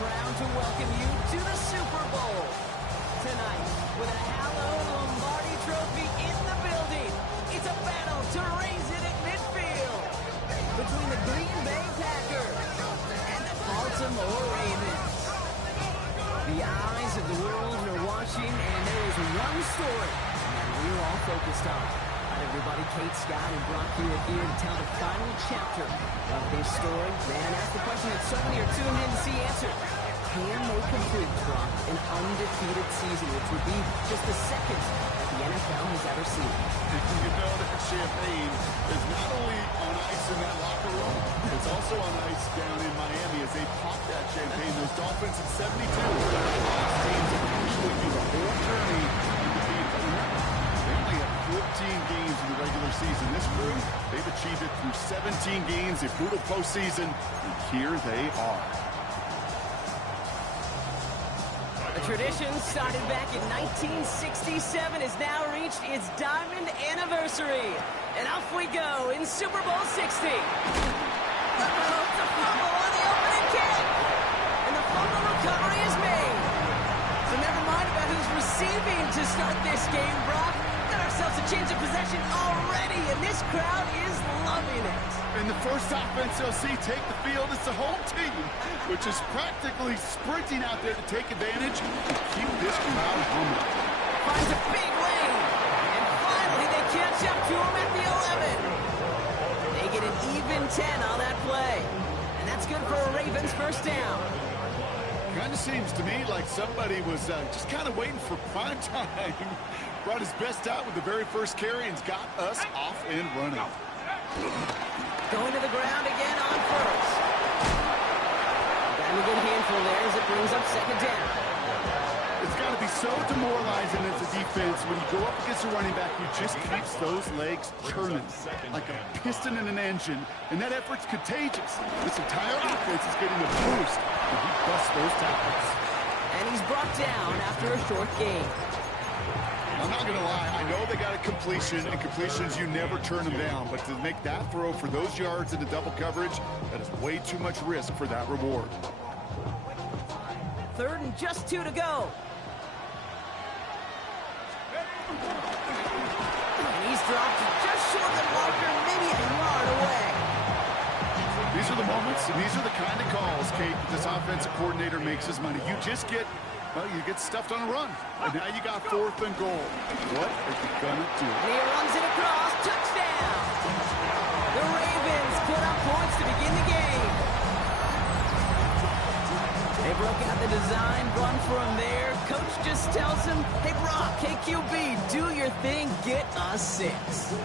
proud to welcome you to the Super Bowl. Tonight, with a hallowed Lombardi trophy in the building, it's a battle to raise it at midfield between the Green Bay Packers and the Baltimore Ravens. The eyes of the world are watching, and there is one story that we're all focused on. Hi, everybody. Kate, Scott, and Brock Hewitt here to tell the final chapter of this story. Man, ask the question that so many are tuned in to see answered. Can they complete, Brock, an undefeated season, which would be just the second that the NFL has ever seen? You know that champagne is not only on ice in that locker room, it's also on ice down in Miami as they pop that champagne. Those Dolphins in 72 lost teams that actually do the whole journey undefeated. They only have 14 games in the regular season. This crew, they've achieved it through 17 games, a brutal postseason, and here they are. A tradition started back in 1967 has now reached its diamond anniversary. And off we go in Super Bowl 60. It's a fumble on the opening kick. And the fumble recovery is made. So never mind about who's receiving to start this game, Brock. Got ourselves a change of possession already, and this crowd is loving it. And the first offense you'll see take the field is the home team, which is practically sprinting out there to take advantage and keep this crowd humming. Finds a big lane, and finally they catch up to him at the 11. They get an even 10 on that play, and that's good for a Ravens first down. Kind of seems to me like somebody was just kind of waiting for prime time. Brought his best out with the very first carry and's got us off and running. Going to the ground again on first. Got him a good handful there as it brings up second down. It's got to be so demoralizing as a defense when you go up against a running back who just keeps those legs turning like a piston in an engine, and that effort's contagious. This entire offense is getting a boost when he busts those tackles. And he's brought down after a short gain. I'm not going to lie, I know they got a completion, and completions, you never turn them down. But to make that throw for those yards into double coverage, that is way too much risk for that reward. Third and just 2 to go. And he's dropped just short of the marker, maybe a yard away. These are the moments, and these are the kind of calls, Kate, that this offensive coordinator makes his money. You just get... well, you get stuffed on a run, and now you got 4th and goal. What are you going to do? And he runs it across. Touchdown! The Ravens put up points to begin the game. They broke out the design run for him there. Coach just tells him, hey, Brock, hey, QB, do your thing, get us 6.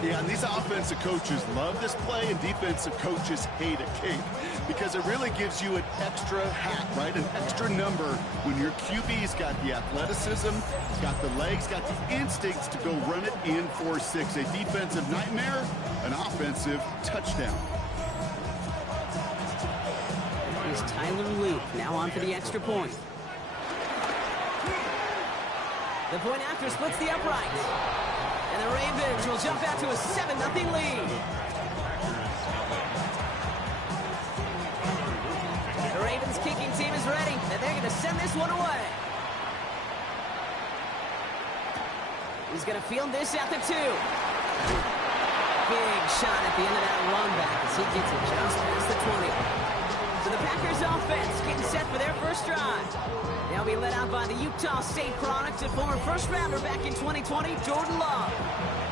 Yeah, and these offensive coaches love this play, and defensive coaches hate it, Kate, because it really gives you an extra hat, right? An extra number when your QB's got the athleticism, got the legs, got the instincts to go run it in for 6. A defensive nightmare, an offensive touchdown. Here's Tyler Luke, now on for the extra point. The point after splits the upright. And the Ravens will jump out to a 7-0 lead. The Ravens kicking team is ready, and they're going to send this one away. He's going to field this at the 2. Big shot at the end of that run back as he gets it just past the 20. So the Packers offense getting set for their first drive. They'll be led out by the Utah State product and former first-rounder back in 2020, Jordan Love.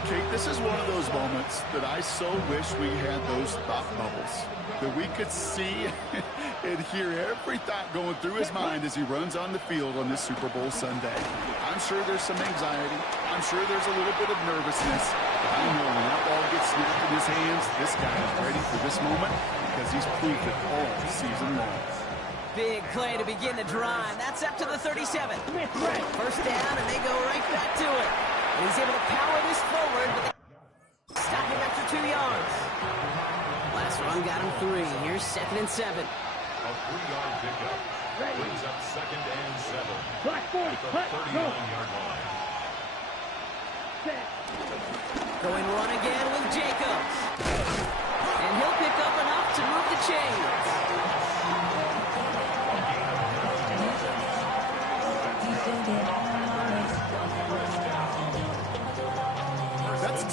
Kate, this is one of those moments that I so wish we had those thought bubbles, that we could see and hear every thought going through his mind as he runs on the field on this Super Bowl Sunday. I'm sure there's some anxiety. I'm sure there's a little bit of nervousness. I know when that ball gets snapped in his hands, this guy is ready for this moment because he's proved it all season long. Big play to begin the drive. That's up to the 37. First down, and they go right back to it. And he's able to power this forward, but they stop him after 2 yards. Last run got him 3. Here's 2nd and 7. A 3-yard pickup brings up 2nd and 7. Black 40, at the 39-yard line. Going run again with Jacobs. And he'll pick up enough to move the chains.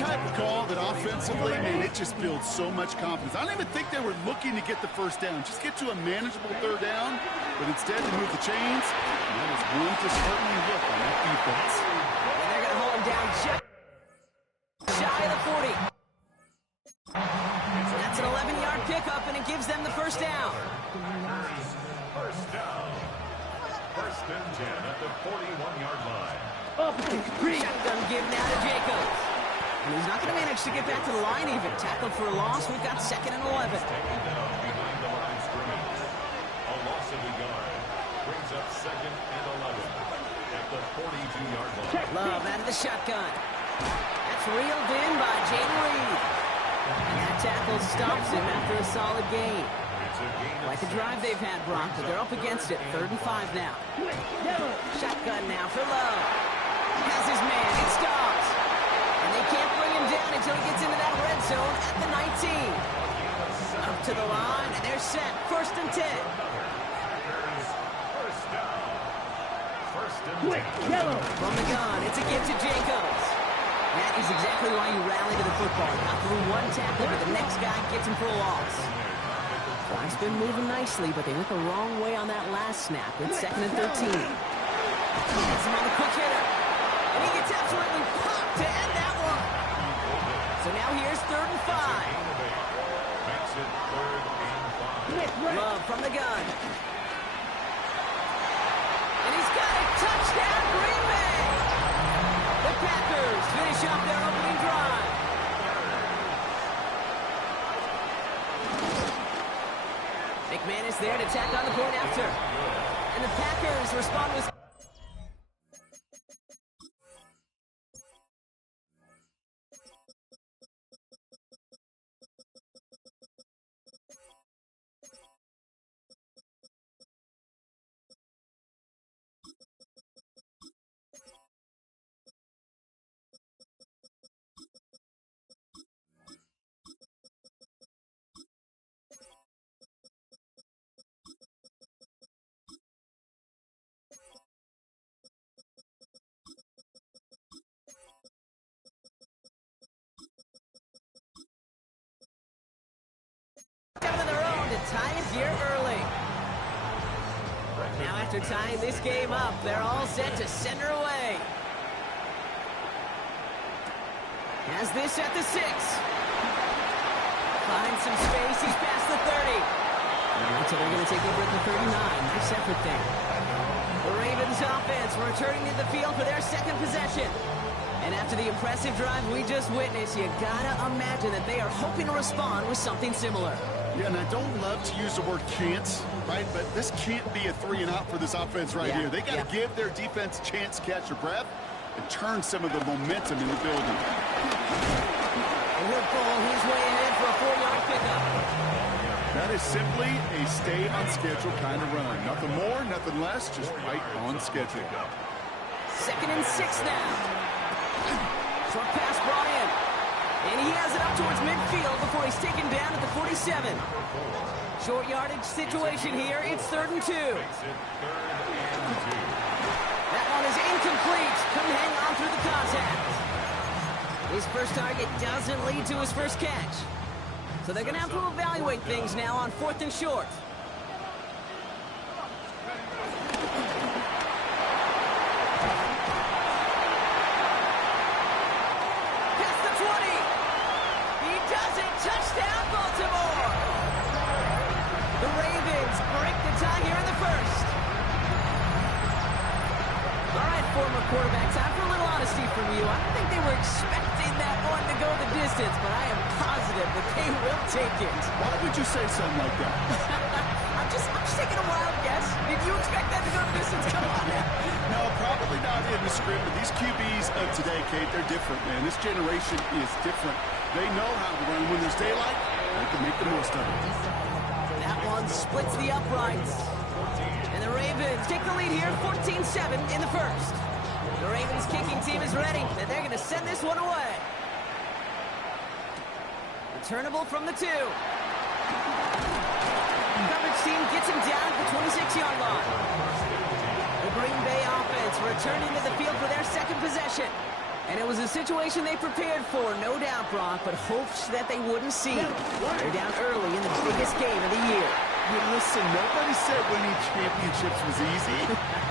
type of call that offensively, man, it just builds so much confidence. I don't even think they were looking to get the first down. Just get to a manageable third down, but instead they move the chains. And that is one disheartening look on that defense. And they're going to hold him down just shy of the 40. That's an 11-yard pickup, and it gives them the first down. First down. First and 10 at the 41-yard line. Shotgun give now to Jacobs. And he's not going to manage to get back to the line even. Tackled for a loss. We've got 2nd and 11. Taken down behind the line of scrimmage. A loss of a yard. Brings up 2nd and 11 at the 42-yard line. Love out of the shotgun. That's reeled in by Jaden Reed. And that tackle stops him after a solid gain. Like a drive they've had, Brock, but they're up against it. 3rd and 5 now. Shotgun now for Love. Has his man. It stops. And they can't bring him down until he gets into that red zone at the 19. Up to the line, and they're set. 1st and 10. First down. First and 10. From the gun, it's a give to Jacobs. That is exactly why you rally to the football. Not through one tackle, but the next guy gets him for a loss. Drive's been moving nicely, but they went the wrong way on that last snap. It's 2nd and 13. Gets him on the quick hitter. And he gets absolutely popped to end that one. So now here's 3rd and 5. Makes it 3rd and 5. Love from the gun. And he's got a touchdown, Green Bay. The Packers finish off their opening drive. McManus there to tack on the point after. And the Packers respond with... down on their own to tie it here early. Now after tying this game up, they're all set to send her away. Has this at the 6. Finds some space, he's past the 30. So they're going to take over at the 39. Nice effort there. The Ravens offense returning to the field for their 2nd possession. And after the impressive drive we just witnessed, you gotta imagine that they are hoping to respond with something similar. Yeah, and I don't love to use the word can't, right? But this can't be a 3 and out for this offense right here. They got to give their defense a chance to catch their breath and turn some of the momentum in the building. And he'll pull his way ahead for a 4-yard pickup. That is simply a stay on schedule kind of run. Nothing more, nothing less, just right on schedule. 2nd and 6 now. Short pass brought in. And he has it up towards midfield before he's taken down at the 47. Short yardage situation here. It's 3rd and 2. That one is incomplete. Couldn't hang on through the contact. His first target doesn't lead to his first catch. So they're going to have to evaluate things now on 4th and short. Touchdown, Baltimore! The Ravens break the tie here in the 1st. All right, former quarterback, time for a little honesty from you. I don't think they were expecting that one to go the distance, but I am positive that they will take it. Why would you say something like that? I'm just taking a wild guess. Did you expect that to go the distance? Come on now. No, probably not in the script, but these QBs of today, Kate, they're different, man. This generation is different. They know how to run. When there's daylight, they can make the most of it. That one splits the uprights. And the Ravens take the lead here, 14-7 in the 1st. The Ravens kicking team is ready, and they're going to send this one away. Returnable from the 2. Coverage team gets him down at the 26-yard line. The Green Bay offense returning to the field for their 2nd possession. And it was a situation they prepared for, no doubt, Brock, but hopes that they wouldn't see. They're down early in the biggest game of the year. Hey, listen, nobody said winning championships was easy.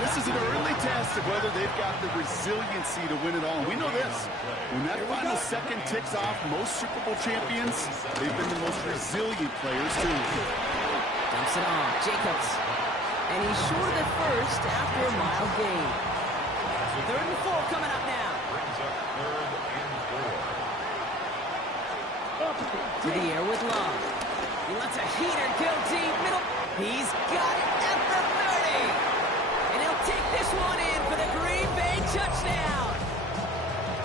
This is an early test of whether they've got the resiliency to win it all. And we know this. When that final second ticks off, most Super Bowl champions, they've been the most resilient players, too. Dumps it off. Jacobs. And he's short at first after a mile gain. 3rd and 4 coming up now. Brings up 3rd and 4. To the air with Love. He lets a heater go deep middle. He's got it at the 30. And he'll take this one in for the Green Bay touchdown.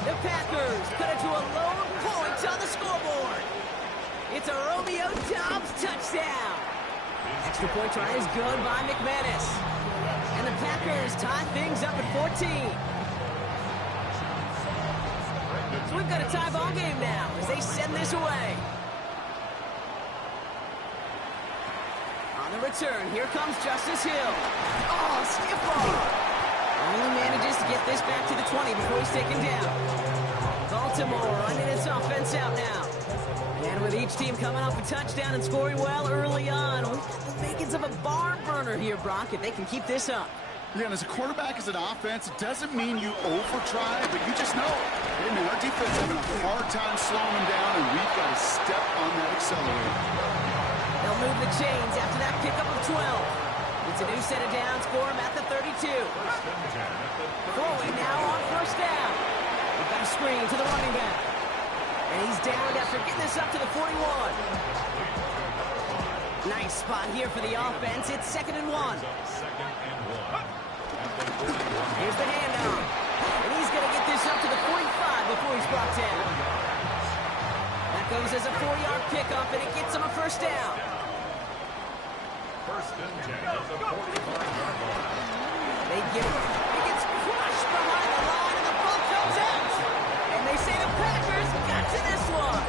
The Packers cut it to a lone point on the scoreboard. It's a Romeo Doubs touchdown. Extra point try is good by McManus. And the Packers tie things up at 14. So we've got a tie ball game now as they send this away. On the return, here comes Justice Hill. Oh, stiff ball. Only manages to get this back to the 20 before he's taken down. Baltimore running its offense out now. And with each team coming off a touchdown and scoring well early on, we've got the makings of a barn burner here, Brock, if they can keep this up. Yeah, and as a quarterback, as an offense, it doesn't mean you over-try, but you just know, hey, man, our defense is having a hard time slowing them down, and we've got to step on that accelerator. They'll move the chains after that pickup of 12. It's a new set of downs for him at the 32. Throwing now on 1st down. We've got a screen to the running back. And he's down after getting this up to the 41. Nice spot here for the offense. It's 2nd and 1. Here's the handoff. And he's going to get this up to the 45 before he's brought down. That goes as a 4-yard pickup, and it gets him a 1st down. 1st and 10 at the 45-yard line. They get it. He gets crushed behind the line, and the ball comes out. And they say the Packers got to this one.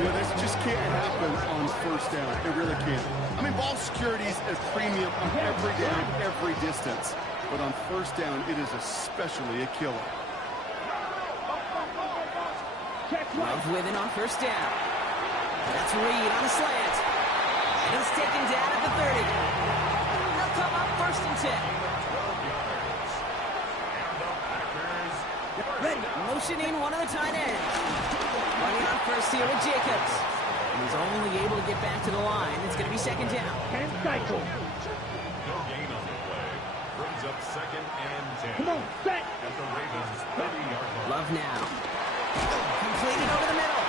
You know, this just can't happen on 1st down. It really can't. I mean, ball security is a premium on every down, every distance. But on 1st down, it is especially a killer. Love with it on 1st down. That's Reed on a slant. And he's taken down at the 30. They'll come up 1st and 10. Ready, motioning one of the tight ends. Running on 1st here with Jacobs. And he's only able to get back to the line. It's going to be 2nd down. And cycle. No gain on the play. Brings up 2nd and 10. Come on, set. At the Ravens' 30-yard line. Love now. Completed over the middle.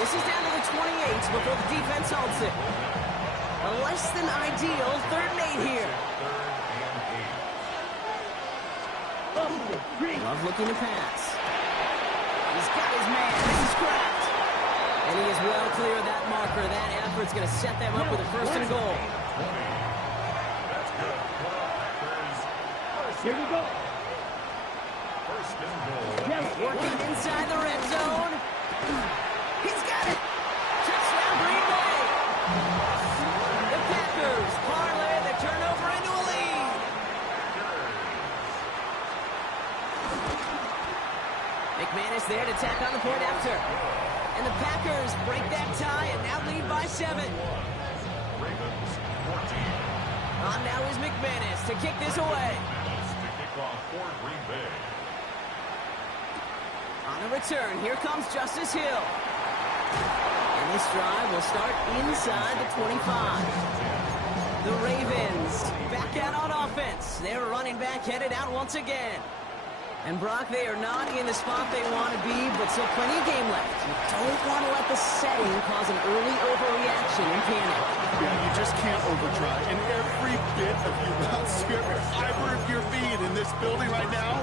This is down to the 28 before the defense holds it. A less than ideal 3rd and 8 here. 3rd and 8. Love looking to pass. He's got his man. This is cracked. And he is well clear of that marker. That effort's going to set them up with a 1st and goal. That's good. Packers. Here we go. 1st and goal. Working inside the red zone. He's got it. Touchdown, Green Bay. The Packers parlay the turnover into a lead. McManus there to tack on the point after. And the Packers break that tie and now lead by 7. Ravens 14. On now is McManus to kick this away. To kick off for Green Bay. On the return, here comes Justice Hill. And this drive will start inside the 25. The Ravens back out on offense. Their running back headed out once again. And Brock, they are not in the spot they want to be, but still plenty of game left. You don't want to let the setting cause an early overreaction and panic. Yeah, you just can't overtry. And every bit of you wants every fiber of your being in this building right now,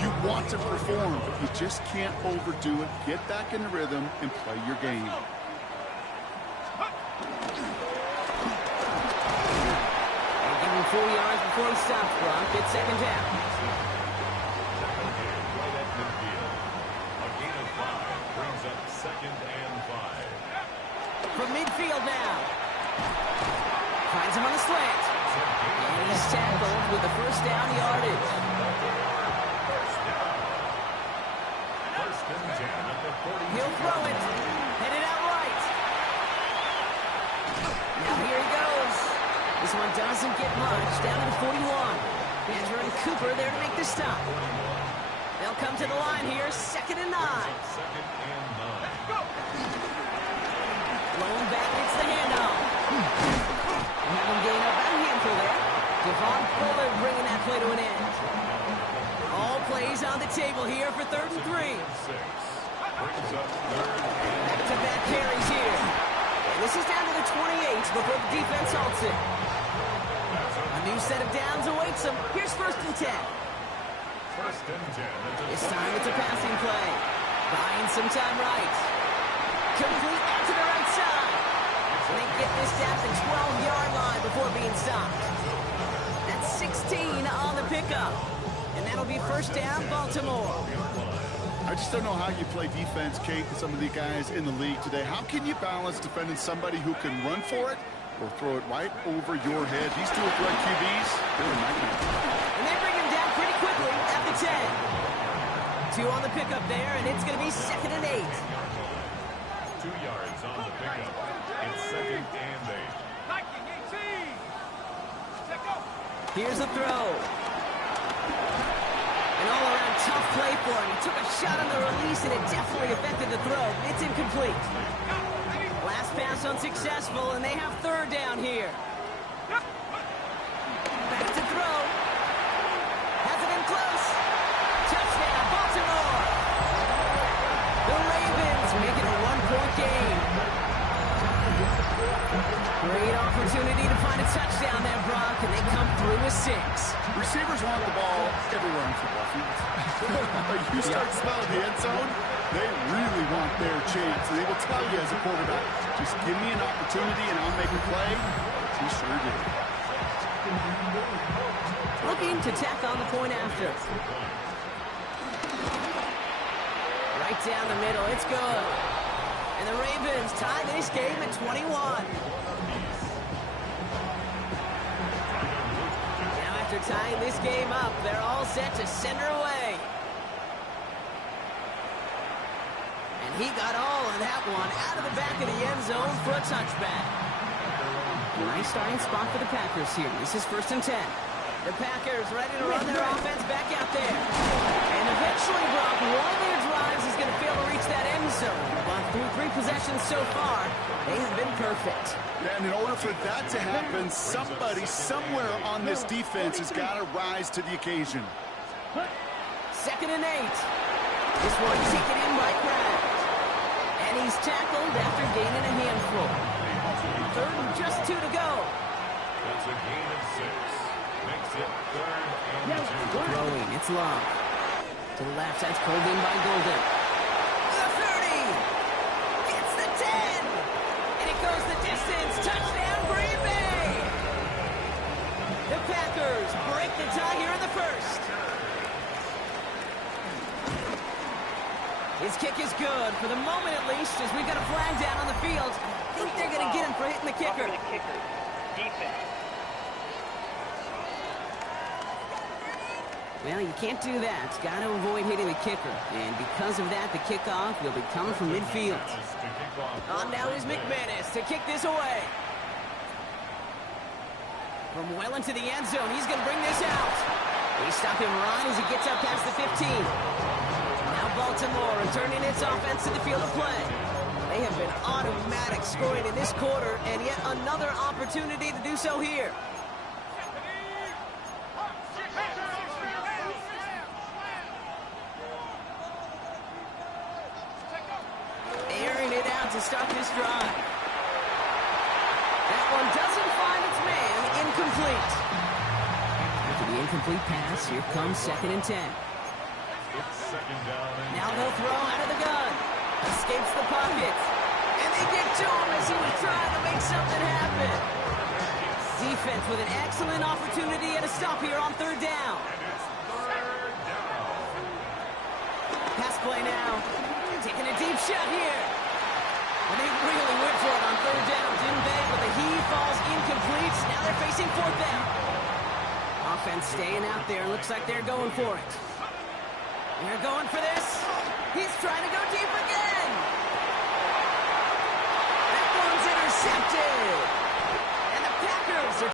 you want to perform, but you just can't overdo it. Get back in the rhythm and play your game. And give him 4 yards before he stops, Brock. It's 2nd down. Right at midfield. A gain of 5 brings up 2nd and 5. From midfield now. Finds him on the slant. And he's tackled with the 1st down yardage. one doesn't get much. Down to the 41. Andrew and Cooper there to make the stop. They'll come to the line here. 2nd and 9. Blown back, it's the handoff. Have him gain up a handful there. Devon Fuller bringing that play to an end. All plays on the table here for 3rd and 3. Back-to-back carries here. And this is down to the 28 before the defense halts it. A new set of downs awaits them. Here's 1st and 10. This time it's a passing play. Buying some time right. Complete out to the right side. And they get this down to the 12-yard line before being stopped. That's 16 on the pickup. And that'll be 1st down, Baltimore. I just don't know how you play defense, Kate, with some of the guys in the league today. How can you balance defending somebody who can run for it or throw it right over your head? These two are threat QBs. They're a nightmare. And they bring him down pretty quickly at the 10. 2 on the pickup there, and it's going to be 2nd and 8. 2 yards on the pickup. It's 2nd and 8. Here's a throw. An all-around tough play for him. He took a shot on the release, and it definitely affected the throw. It's incomplete. Last pass unsuccessful, and they have 3rd down here. Back to throw. Has it in close. Touchdown, Baltimore. The Ravens make it a 1-point game. Great opportunity to find a touchdown there, Brock, and they come through with 6. Receivers want the ball everywhere on football fields. You start smelling the end zone, they really want their chance. And they will tell you as a quarterback, just give me an opportunity and I'll make a play. He sure did. Looking to tack on the point after. Right down the middle, it's good. And the Ravens tie this game at 21. Now after tying this game up, they're all set to send her away. And he got all of that one out of the back of the end zone for a touchback. Nice starting spot for the Packers here. This is 1st and 10. The Packers ready to run their offense back out there. And eventually, Brock, one of their drives is going to fail to reach that end zone. But through 3 possessions so far, they have been perfect. And in order for that to happen, somebody somewhere on this defense has got to rise to the occasion. 2nd and 8. This one taken in by Kraft. And he's tackled after gaining a handful. 3rd and just 2 to go. That's a gain of 6. Makes it 3rd and 2. Throwing, it's long. To the left, that's pulled in by Golden. The 30! It's the 10! And it goes the distance. Touchdown, Green Bay! The Packers break the tie here in the 1st. His kick is good, for the moment at least, as we've got a flag down on the field. I think they're going to get him for hitting the kicker. Defense. Well, you can't do that. Got to avoid hitting the kicker. And because of that, the kickoff will be coming from midfield. On now is McManus to kick this away. From well into the end zone, he's going to bring this out. They stop him right as he gets up past the 15. Now Baltimore returning its offense to the field of play. They have been automatic scoring in this quarter, and yet another opportunity to do so here. Airing it out to start this drive. That one doesn't find its man. Incomplete. After the incomplete pass, here comes 2nd and 10. Now they'll throw out of the gun. Escapes the pocket. And they get to him as he was trying to make something happen. Defense with an excellent opportunity and a stop here on 3rd down. Pass play now. Taking a deep shot here. And they really went for it on 3rd down, didn't they? But the heave falls incomplete. Now they're facing 4th down. Offense staying out there. Looks like they're going for it. They're going for this. He's trying to go deep again.